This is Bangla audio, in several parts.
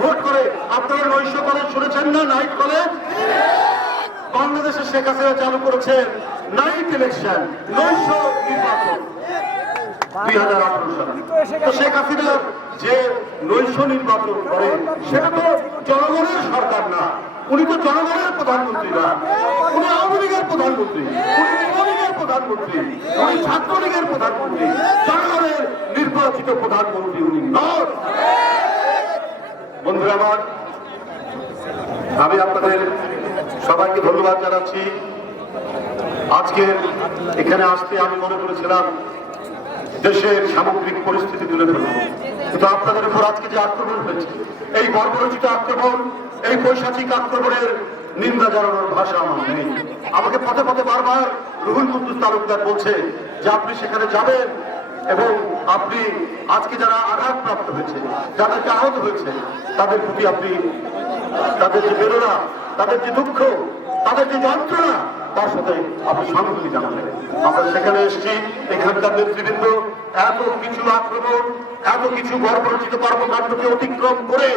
ভোট করে। আপনারা নৈশ কলেজ শুনেছেন না? নাইট কলেজ বাংলাদেশে শেখ হাসিনা চালু করেছেন নাইট ইলেকশন, নৈশ নির্বাচন 2018 সালে। তো শেখ হাসিনা যে নৈশ নির্বাচন করে সেটা তো জনগণের সরকার না, উনি তো জনগণের প্রধানমন্ত্রী না, উনি আওয়ামী লীগের প্রধানমন্ত্রী, উনি যুবলীগের প্রধানমন্ত্রী, উনি ছাত্রলীগের প্রধানমন্ত্রী, জনগণের নির্বাচিত প্রধানমন্ত্রী উনি নন। বন্ধুরা আমার, আমি আপনাদের সবাইকে ধন্যবাদ জানাচ্ছি। আজকে এখানে আসতে আমি মনে করেছিলাম দেশের সামগ্রিক পরিস্থিতি তুলে ধরব, কিন্তু আপনাদের উপর আজকে যে আক্রমণ হয়েছে, এই বর্বরচিত আক্রমণ, এই পৈশাচিক আক্রমণের নিন্দা জানানোর ভাষা আমার নেই। আমাকে পথে পথে বারবার রুহুল কুদ্দুস তালুকদার বলছে যে আপনি সেখানে যাবেন এবং আপনি আজকে যারা আঘাতপ্রাপ্ত হয়েছে, যাদেরকে আহত হয়েছে, তাদের প্রতি আপনি তাদের যে বেদনা, তাদের যে দুঃখ, তাদের যে যন্ত্রণা, তার সাথে আপনি সহানুভূতি জানাবেন। আমরা সেখানে এসেছি, এখানকার নেতৃবৃন্দ এত কিছু আক্রমণ, এত কিছু বর্বরচিত কর্মকাণ্ডকে অতিক্রম করে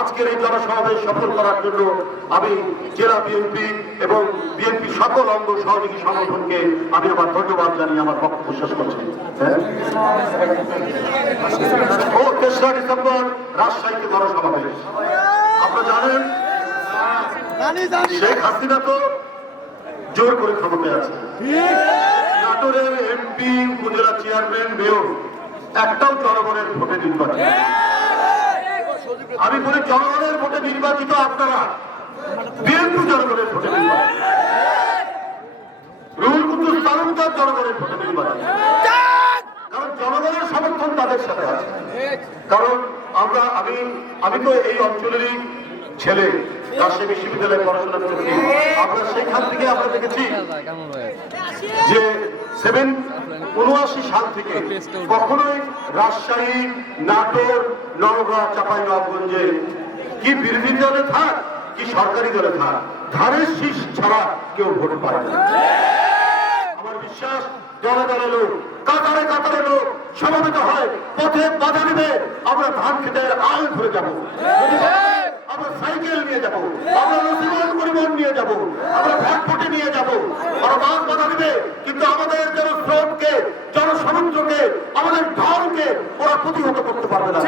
আজকের এই জনসমাবেশ সফল করার জন্য আমি জেলা বিএনপি এবং বিএনপি সকল অঙ্গ সহযোগী সংগঠনকে আমি আমার ধন্যবাদ জানিয়ে আমার বক্তব্য শেষ করছি। ও 3রা ডিসেম্বর রাজশাহীতে জনসমাবেশ। আপনারা জানেন শেখ হাসিনা তো জোর করে ক্ষমতায় আছে। নাটোরের এমপি, উপজেলা চেয়ারম্যান, মেয়র একটাও জনগণের ভোটে নির্বাচিত। আমি বলি জনগণের ভোটে নির্বাচিত আপনারা, বিএনপি জনগণের ভোটে নির্বাচিত, রুহুল কুদ্দুস তালুকদার জনগণের ভোটে নির্বাচিত। কারণ জনগণের সমর্থন তাদের সাথে আছে। কারণ আমি তো এই অঞ্চলেরই ছেলে, রাজশাহী বিশ্ববিদ্যালয়ে পড়াশোনা করেছি। আমরা সেখান থেকে আমরা দেখেছি যে 79 সাল থেকে কখনোই রাজশাহী, নাটোর, নওগাঁ, চাঁপাইনবাবগঞ্জে কি বিরোধী দলে থাক কি সরকারি দলে থাক, ধানের শীষ ছাড়া কেউ ভোট পায় না। আমার বিশ্বাস দলে দলে লোক, কাতারে কাতারে লোক সমবেত হয়, পথে বাধা নেবে, আমরা ধান খেতের আল ধরে যাবো, আমরা সাইকেল নিয়ে যাবো, আমরা নথিবদ্ধ পরিবহন নিয়ে যাবো, আমরা ভটভটি নিয়ে যাবো। ওরা বাস বাধা দিবে, কিন্তু আমাদের জনস্রোতকে, জনসমুদ্রকে, আমাদের ঢলকে ওরা প্রতিহত করতে পারবে না।